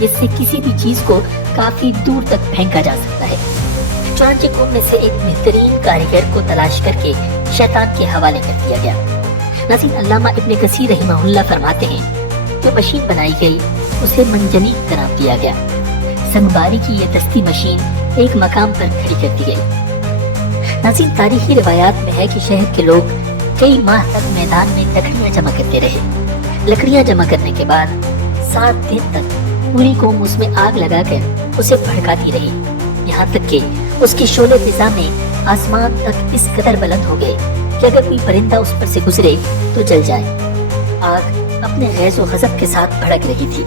جس سے کسی بھی چیز کو کافی دور تک پھینکا جا سکتا ہے۔ چنانچہ ان میں سے ایک بہترین کاریگر کو تلاش کر کے شیطان کے حوالے کر دیا گیا۔ ناظرین، علامہ ابن کثیر رحمہ اللہ فرماتے ہیں جو مشین بنائی گئی اسے منجنیق کا نام دیا گیا۔ سنگباری کی یہ دستی مشین ایک مقام پر کھڑی کر دی گئی۔ ناظرین، تاریخی روایات میں ہے کہ شہر کے لوگ کئی ماہ تک میدان میں لکڑیاں جمع کرتے رہے۔ لکڑیاں جمع کرنے کے بعد 7 دن تک پوری قوم اس میں آگ لگا کر اسے بھڑکاتی رہی، یہاں تک کہ اس کے شعلے فضا میں آسمان تک اس قدر بلند ہو گئے کہ اگر کوئی پرندہ اس پر سے گزرے تو جل جائے۔ آگ اپنے غیظ و غضب کے ساتھ بھڑک رہی تھی۔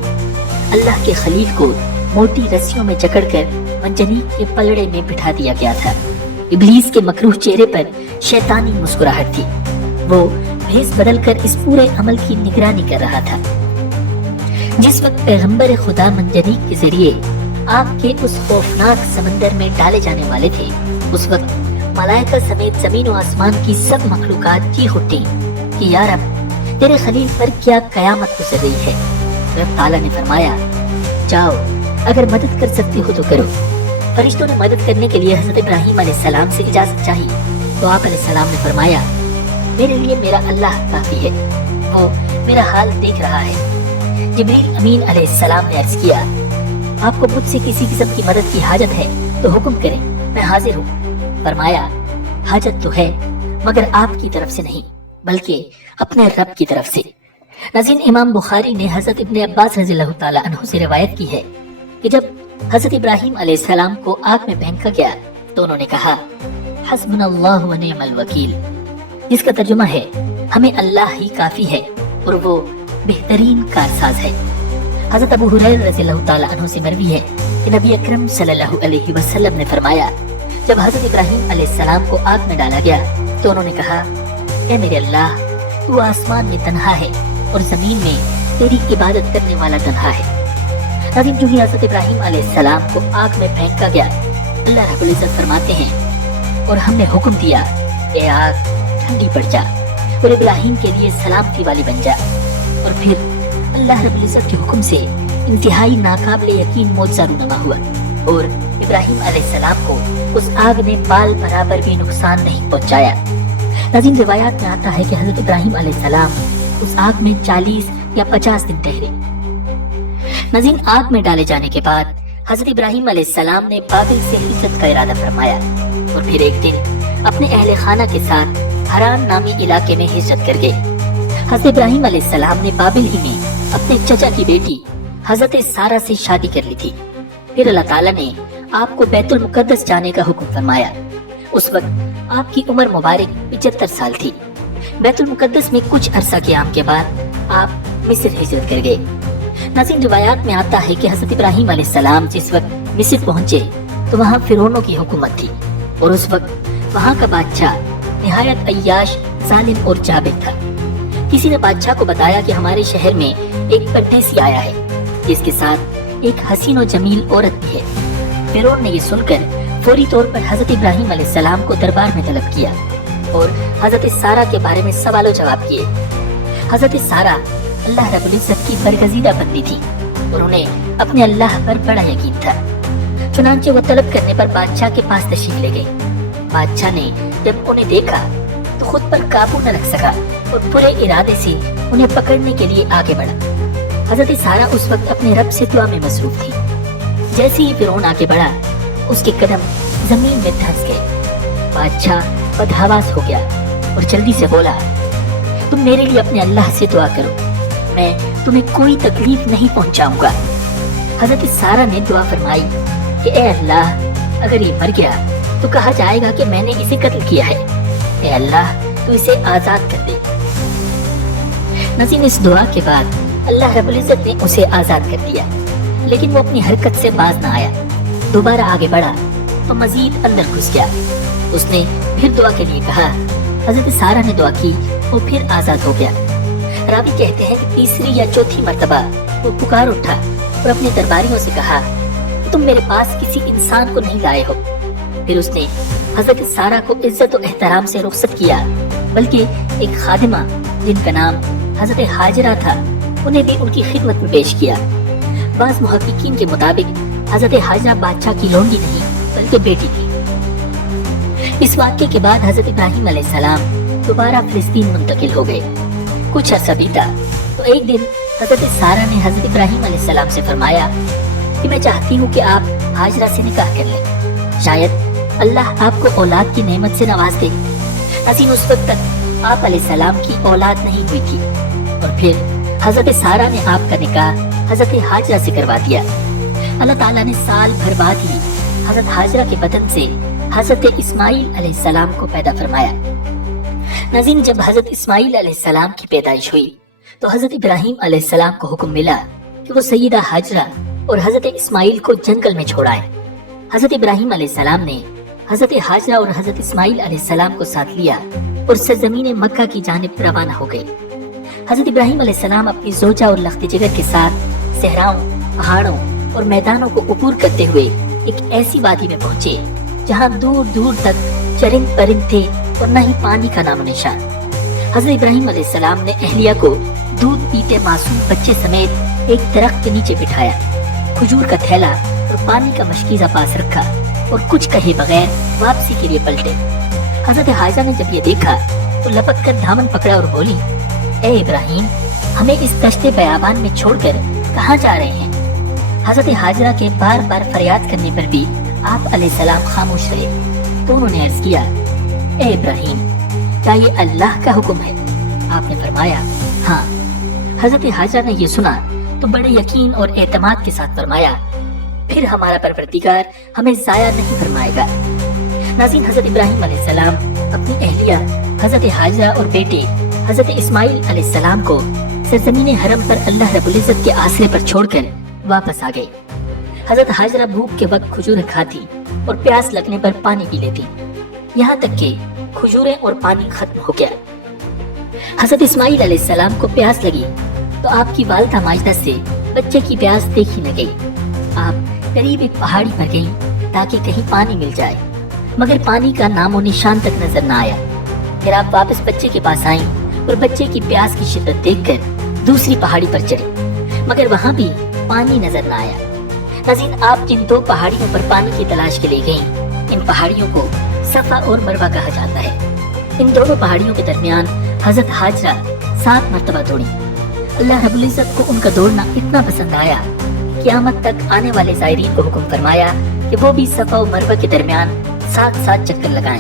اللہ کے خلیل کو موٹی رسیوں میں جکڑ کر منجنیق کے پلڑے میں بٹھا دیا گیا تھا۔ ابلیس کے مکروہ چہرے پر شیطانی مسکراہٹ تھی۔ وہ بھیس بدل کر اس پورے عمل کی نگرانی کر رہا تھا۔ جس وقت پیغمبر خدا منجنیق کے ذریعے آگ کے اس خوفناک سمندر میں ڈالے جانے والے تھے، اس وقت ملائکہ سمیت زمین و آسمان کی سب مخلوقات چیخ اٹھی کہ یا رب، تیرے خلیل پر کیا قیامت گزر رہی ہے۔ رب تعالیٰ نے فرمایا، جاؤ، اگر مدد کر سکتے ہو تو کرو۔ فرشتوں نے مدد کرنے کے لیے حضرت ابراہیم علیہ السلام سے اجازت چاہی تو آپ علیہ السلام نے فرمایا، میرے لیے میرا اللہ کافی ہے، وہ میرا حال دیکھ رہا ہے۔ جبریل امین علیہ السلام نے عرض کیا، آپ کو مجھ سے کسی قسم کی مدد کی حاجت ہے تو حکم کریں، میں حاضر ہوں۔ فرمایا، حاجت تو ہے مگر آپ کی طرف سے نہیں بلکہ اپنے رب کی طرف سے۔ ناظرین، امام بخاری نے حضرت ابن عباس رضی اللہ تعالی عنہ سے روایت کی ہے کہ جب حضرت ابراہیم علیہ السلام کو آگ میں پھینکا گیا تو انہوں نے کہا، حسبنا اللہ و نعم الوکیل، جس کا ترجمہ ہے ہمیں اللہ ہی کافی ہے اور وہ بہترین کارساز ہے۔ حضرت ابو ہریرہ رضی اللہ تعالی عنہ سے مروی ہے کہ نبی اکرم صلی اللہ علیہ وسلم نے فرمایا، جب حضرت ابراہیم علیہ السلام کو آگ میں ڈالا گیا تو انہوں نے کہا، اے میرے اللہ، تو آسمان میں تنہا ہے اور زمین میں تیری عبادت کرنے والا تنہا ہے۔ ناظرین، جو ہی حضرت ابراہیم علیہ السلام کو آگ میں پھینکا گیا، اللہ رب العزت فرماتے ہیں، اور ہم نے حکم دیا، اے آگ ٹھنڈی پڑ جا اور ابراہیم کے لیے سلامتی والی بن جا۔ اور پھر اللہ رب العزت کے حکم سے انتہائی ناقابل یقین معجزہ رونما ہوا اور ابراہیم علیہ السلام کو اس آگ نے بال برابر بھی نقصان نہیں پہنچایا۔ ناظرین، روایات میں آتا ہے کہ حضرت ابراہیم علیہ السلام اس آگ میں 40 یا 50 دن ٹھہرے۔ ناظرین، آگ میں ڈالے جانے کے بعد حضرت ابراہیم علیہ السلام نے بابل سے ہجرت کا ارادہ فرمایا اور پھر ایک دن اپنے اہل خانہ کے ساتھ حران نامی علاقے میں ہجرت کر گئے۔ حضرت ابراہیم علیہ السلام نے بابل ہی میں اپنے چچا کی بیٹی حضرت سارہ سے شادی کر لی تھی۔ پھر اللہ تعالیٰ نے آپ کو بیت المقدس جانے کا حکم فرمایا۔ اس وقت آپ کی عمر مبارک 75 سال تھی۔ بیت المقدس میں کچھ عرصہ قیام کے بعد آپ مصر ہجرت کر گئے۔ ناظرین، روایات میں آتا ہے کہ حضرت ابراہیم علیہ السلام جس وقت مصر پہنچے تو وہاں فرعونوں کی حکومت تھی اور اس وقت وہاں کا بادشاہ نہایت عیاش، ظالم اور جابر تھا۔ کسی نے بادشاہ کو بتایا کہ ہمارے شہر میں ایک پردیسی آیا ہے جس کے ساتھ ایک حسین و جمیل عورت بھی ہے۔ فرعون نے یہ سن کر فوری طور پر حضرت ابراہیم علیہ السلام کو دربار میں طلب کیا اور حضرت سارہ کے بارے میں سوال و جواب کیے۔ حضرت سارہ اللہ رب العزت کی برگزیدہ بندی تھی اور انہیں اپنے اللہ پر بڑا یقین تھا۔ چنانچہ وہ طلب کرنے پر بادشاہ کے پاس تشریف لے گئی۔ بادشاہ نے جب انہیں دیکھا تو خود پر قابو نہ رکھ سکا اور پورے ارادے سے انہیں پکڑنے کے لیے آگے بڑھا۔ حضرت سارہ اس وقت اپنے رب سے دعا میں مصروف تھی۔ جیسے ہی فرعون آگے بڑھا، اس کے قدم زمین میں دھنس گئے۔ بادشاہ بدحواس ہو گیا اور جلدی سے بولا، تم میرے لیے اپنے اللہ سے دعا کرو، میں تمہیں کوئی تکلیف نہیں پہنچاؤں گا۔ حضرت سارہ نے دعا فرمائی کہ اے اللہ، اگر یہ مر گیا تو کہا جائے گا کہ میں نے اسے قتل کیا ہے، اے اللہ تو اسے آزاد کر دے۔ ناظرین، اس دعا کے بعد اللہ رب العزت نے اسے آزاد کر دیا، لیکن وہ اپنی حرکت سے باز نہ آیا، دوبارہ آگے بڑھا اور مزید اندر گھس گیا۔ اس نے پھر دعا کے لیے کہا، حضرت سارہ نے دعا کی اور پھر آزاد ہو گیا۔ راوی کہتے ہیں کہ تیسری یا چوتھی مرتبہ وہ پکار اٹھا اور اپنے درباریوں سے کہا، تم میرے پاس کسی انسان کو نہیں لائے ہو۔ پھر اس نے حضرت سارہ کو عزت و احترام سے رخصت کیا، بلکہ ایک خادمہ جن کا نام حضرت حاجرہ تھا انہیں بھی ان کی خدمت میں پیش کیا۔ بعض محققین کے مطابق حضرت حاجرہ بادشاہ کی لونڈی نہیں بلکہ بیٹی تھی۔ اس واقعے کے بعد حضرت ابراہیم علیہ السلام دوبارہ فلسطین منتقل ہو گئے۔ کچھ عرصہ بیتا تو ایک دن حضرت سارہ نے حضرت ابراہیم علیہ السلام سے فرمایا کہ میں چاہتی ہوں کہ آپ حاجرہ سے نکاح کر لیں، شاید اللہ آپ کو اولاد کی نعمت سے نواز دے۔ حسین اس وقت تک آپ علیہ السلام کی اولاد نہیں ہوئی تھی، اور پھر حضرت سارہ نے آپ کا نکاح حضرت حاجرہ سے کروا دیا۔ اللہ تعالیٰ نے سال بھر بعد ہی حضرت حاجرہ کے بدن سے حضرت اسماعیل علیہ السلام کو پیدا فرمایا۔ ناظرین، جب حضرت اسماعیل علیہ السلام کی پیدائش ہوئی تو حضرت ابراہیم علیہ السلام کو حکم ملا کہ وہ سیدہ حاجرہ اور حضرت اسماعیل کو جنگل میں چھوڑائیں۔ حضرت ابراہیم علیہ السلام نے حضرت حاجرہ اور حضرت اسماعیل علیہ السلام کو ساتھ لیا اور سرزمین مکہ کی جانب روانہ ہو گئے۔ حضرت ابراہیم علیہ السلام اپنی زوجہ اور لخت جگر کے ساتھ صحراؤں، پہاڑوں اور میدانوں کو عبور کرتے ہوئے ایک ایسی وادی میں پہنچے جہاں دور دور تک چرند پرند تھے اور نہ ہی پانی کا نام و نشان۔ حضرت ابراہیم علیہ السلام نے اہلیہ کو دودھ پیتے معصوم بچے سمیت ایک درخت کے نیچے بٹھایا، کھجور کا تھیلا اور پانی کا مشکیزہ پاس رکھا اور کچھ کہے بغیر واپسی کے لیے پلٹے۔ حضرت حاجرہ نے جب یہ دیکھا تو لپک کر دامن پکڑا اور بولی، اے ابراہیم، ہمیں اس دشت بیابان میں چھوڑ کر کہاں جا رہے ہیں؟ حضرت حاجرہ کے بار بار فریاد کرنے پر بھی آپ علیہ السلام خاموش رہے تو انہوں نے عرض کیا، اے ابراہیم، کیا یہ اللہ کا حکم ہے؟ آپ نے فرمایا، ہاں۔ حضرت حاجرہ نے یہ سنا تو بڑے یقین اور اعتماد کے ساتھ فرمایا، پھر ہمارا پروردگار ہمیں ضائع نہیں فرمائے گا۔ ناظرین، حضرت ابراہیم علیہ السلام اپنی اہلیہ حضرت حاجرہ اور بیٹے حضرت اسماعیل علیہ السلام کو سرزمین حرم پر اللہ رب العزت کے آسرے پر چھوڑ کر واپس آ گئے۔ حضرت حاجرہ بھوک کے وقت کھجوریں کھاتی اور پیاس لگنے پر پانی پی لیتی، یہاں تک کہ کھجوریں اور پانی ختم ہو گیا۔ حضرت اسماعیل علیہ السلام کو پیاس لگی تو آپ کی والدہ ماجدہ سے بچے کی پیاس دیکھی نہ گئی۔ آپ قریب ایک پہاڑی پر گئیں تاکہ کہیں پانی مل جائے، مگر پانی کا نام و نشان تک نظر نہ آیا۔ پھر آپ واپس بچے کے پاس آئیں اور بچے کی پیاس کی شدت دیکھ کر دوسری پہاڑی پر چڑھی، مگر وہاں بھی پانی نظر نہ آیا۔ ناظرین، آپ جن دو پہاڑیوں پر پانی کی تلاش کے لیے گئیں، ان پہاڑیوں کو صفا اور مروہ کہا جاتا ہے۔ ان دونوں پہاڑیوں کے درمیان حضرت حاجرہ 7 مرتبہ دوڑی۔ اللہ رب العزت کو ان کا دوڑنا اتنا پسند آیا، قیامت تک آنے والے زائرین کو حکم فرمایا کہ وہ بھی صفا و مروہ کے درمیان 7 چکر لگائیں۔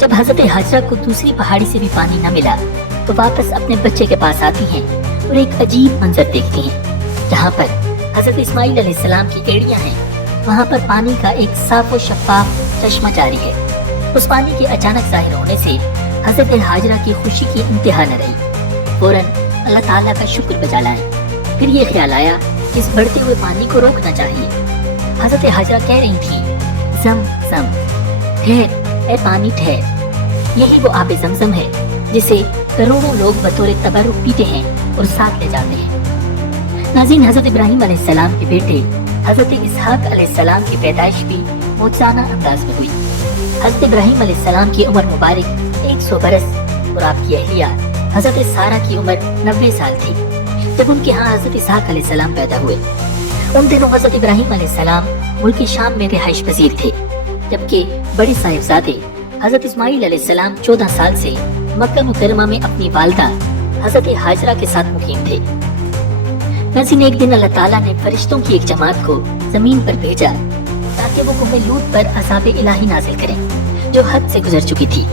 جب حضرت حاجرہ کو دوسری پہاڑی سے بھی پانی نہ ملا تو واپس اپنے بچے کے پاس آتی ہیں اور ایک عجیب منظر دیکھتی ہیں۔ جہاں پر حضرت اسماعیل علیہ السلام کی ایڑیاں ہیں، وہاں پر پانی کا ایک صاف و شفاف چشمہ جاری ہے۔ اس پانی کے اچانک ظاہر ہونے سے حضرت حاجرہ کی خوشی کی انتہا نہ رہی، فوراً اللہ تعالیٰ کا شکر بجا لائیں۔ پھر یہ خیال آیا کہ اس بڑھتے ہوئے پانی کو روکنا چاہیے۔ حضرت حاجرہ کہہ رہی تھی، زم زم، ٹھہر اے پانی ٹھہر، یہی وہ آب زمزم ہے جسے کروڑوں لوگ بطور تبرک پیتے ہیں اور ساتھ لے جاتے ہیں۔ ناظرین، حضرت ابراہیم علیہ السلام کے بیٹے حضرت اسحاق علیہ السلام کی پیدائش بھی معجزانہ انداز میں ہوئی۔ حضرت ابراہیم علیہ السلام کی عمر مبارک 100 برس اور آپ کی اہلیہ حضرت سارہ کی عمر 90 سال تھی جب ان کے ہاں حضرت اسحاق علیہ السلام پیدا ہوئے۔ ان دنوں حضرت ابراہیم علیہ السلام ملک شام میں رہائش پذیر تھے، جبکہ بڑے صاحبزادے حضرت اسماعیل علیہ السلام 14 سال سے مکہ مکرمہ میں اپنی والدہ حضرت حاجرہ کے ساتھ مقیم تھے۔ ناظرین، ایک دن اللہ تعالیٰ نے فرشتوں کی ایک جماعت کو زمین پر بھیجا تاکہ وہ قوم لوط پر عذاب الہی نازل کریں جو حد سے گزر چکی تھی۔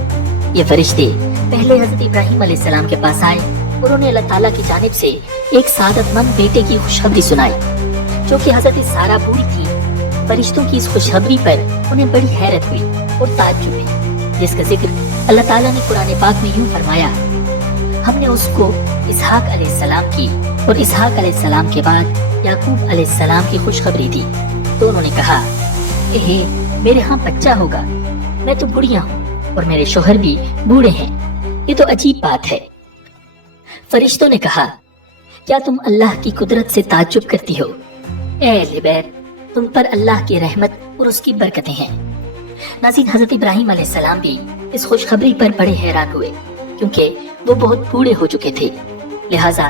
یہ فرشتے پہلے حضرت ابراہیم علیہ السلام کے پاس آئے اور انہیں اللہ تعالیٰ کی جانب سے ایک سعادت مند بیٹے کی خوشخبری سنائی، جو کہ حضرت سارہ بوڑھی تھی۔ فرشتوں کی اس خوشخبری پر انہیں بڑی حیرت ہوئی اور تعجب ہوئی، جس کا ذکر اللہ تعالیٰ نے قرآن پاک میں یوں فرمایا، ہم نے اس کو اسحاق علیہ السلام کی اور اسحاق علیہ السلام کے بعد یعقوب علیہ السلام کی خوشخبری دی تو انہوں نے کہا، اے میرے ہاں بچہ ہوگا، میں تو بڑھیا ہوں اور میرے شوہر بھی بوڑھے ہیں، یہ تو عجیب بات ہے۔ فرشتوں نے کہا، کیا تم اللہ کی قدرت سے تعجب کرتی ہو؟ اے اہل بیت، تم پر اللہ کی رحمت اور اس کی برکتیں ہیں۔ ناظرین، حضرت ابراہیم علیہ السلام بھی اس خوشخبری پر بڑے حیران ہوئے، کیونکہ وہ بہت بوڑھے ہو چکے تھے، لہٰذا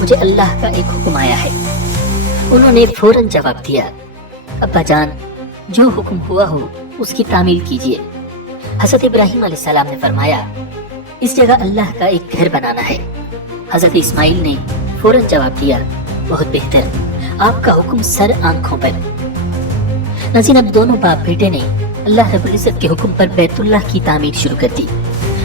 مجھے اللہ کا ایک حکم آیا ہے۔ انہوں نے فوراً جواب دیا، ابا جان، جو حکم ہوا ہو اس کی تعمیل کیجیے۔ حضرت ابراہیم علیہ السلام نے فرمایا، اس جگہ اللہ کا ایک گھر بنانا ہے۔ حضرت اسماعیل نے فوراً جواب دیا، بہت بہتر، آپ کا حکم سر آنکھوں پر۔ ناظرین، اب دونوں باپ بیٹے نے اللہ رب العزت کے حکم پر بیت اللہ کی تعمیر شروع کر دی۔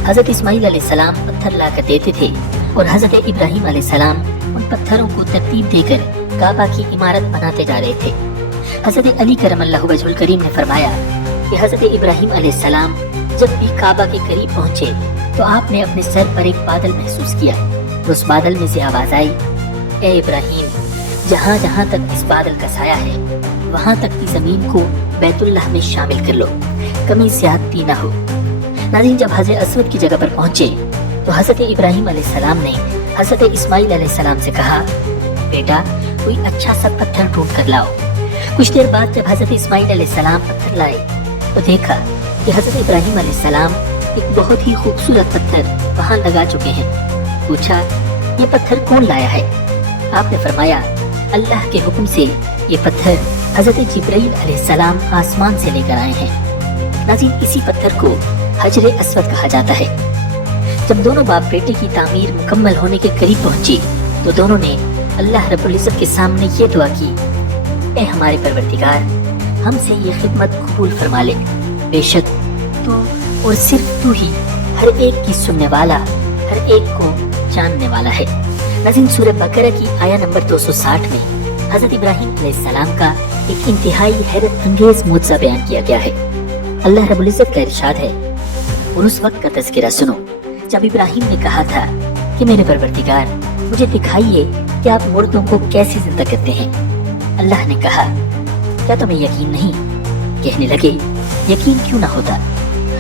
حضرت اسماعیل علیہ السلام پتھر لا کر دیتے تھے اور حضرت ابراہیم علیہ السلام ان پتھروں کو ترتیب دے کر کعبہ کی عمارت بناتے جا رہے تھے۔ حضرت علی کرم اللہ وجہ الکریم نے فرمایا کہ حضرت ابراہیم علیہ السلام جب بھی کعبہ کے قریب پہنچے تو آپ نے اپنے سر پر ایک بادل محسوس کیا۔ اس بادل میں سے آواز آئی، اے ابراہیم، جہاں جہاں تک اس بادل کا سایہ ہے وہاں تک کی زمین کو بیت اللہ میں شامل کر لو، کمی زیادتی نہ ہو۔ ناظرین، جب حضرت اسود کی جگہ پر پہنچے تو حضرت ابراہیم علیہ السلام نے حضرت اسماعیل علیہ السلام سے کہا، بیٹا کوئی اچھا سا پتھر ڈھونڈ کر لاؤ۔ کچھ دیر بعد جب حضرت اسماعیل علیہ السلام پتھر لائے تو دیکھا کہ حضرت ابراہیم علیہ السلام ایک بہت ہی خوبصورت پتھر وہاں لگا چکے ہیں۔ پوچھا، یہ پتھر کون لایا ہے؟ آپ نے فرمایا، اللہ کے حکم سے یہ پتھر حضرت جبرائیل علیہ السلام آسمان سے لے کر آئے ہیں۔ ناظرین، اسی پتھر کو حجر اسود کہا جاتا ہے۔ جب دونوں باپ بیٹے کی تعمیر مکمل ہونے کے قریب پہنچی تو دونوں نے اللہ رب العزت کے سامنے یہ دعا کی، اے ہمارے پروردگار، ہم سے یہ خدمت قبول فرما لے۔ بے شک تو اور صرف تو ہی ہر ایک کی سننے والا، ہر ایک کو جاننے والا ہے۔ ناظرین، سورہ بقرہ کی آیہ نمبر 260 میں حضرت ابراہیم علیہ السلام کا ایک انتہائی حیرت انگیز معجزہ بیان کیا گیا ہے۔ اللہ رب العزت کا ارشاد ہے، اور اس وقت کا تذکرہ سنو جب ابراہیم نے کہا تھا کہ میرے پروردگار، مجھے دکھائیے کہ آپ مردوں کو کیسے زندہ کرتے ہیں۔ اللہ نے کہا، کیا تمہیں یقین نہیں؟ کہنے لگے، یقین کیوں نہ ہوتا،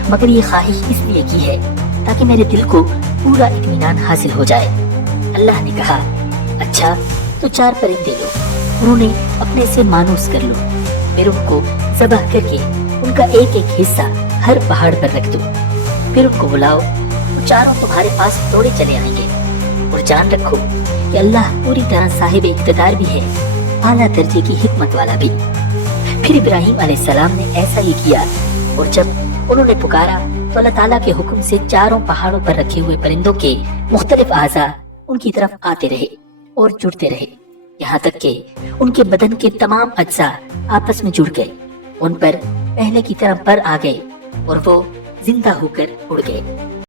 مگر یہ خواہش اس لیے کی ہے تاکہ میرے دل کو پورا اطمینان حاصل ہو جائے۔ اللہ نے کہا، اچھا تو 4 پرندے لو، انہوں نے اپنے سے مانوس کر لو، پھر ان کو ذبح کر کے ان کا ایک ایک حصہ ہر پہاڑ پر رکھ دو، پھر ان کو بلاؤ، وہ چاروں تمہارے پاس دوڑے چلے آئیں گے۔ اور جان رکھو کہ اللہ پوری طرح صاحب اقتدار بھی ہے، اعلیٰ درجے کی حکمت والا بھی۔ پھر ابراہیم علیہ السلام نے ایسا ہی کیا، اور جب انہوں نے پکارا تو اللہ تعالیٰ کے حکم سے چاروں پہاڑوں پر رکھے ہوئے پرندوں کے مختلف اعضاء ان کی طرف آتے رہے اور جڑتے رہے، یہاں تک کہ ان کے بدن کے تمام اجزاء آپس میں جڑ گئے، ان پر پہلے کی طرح پر آ گئے اور وہ زندہ ہو کر اڑ گئے۔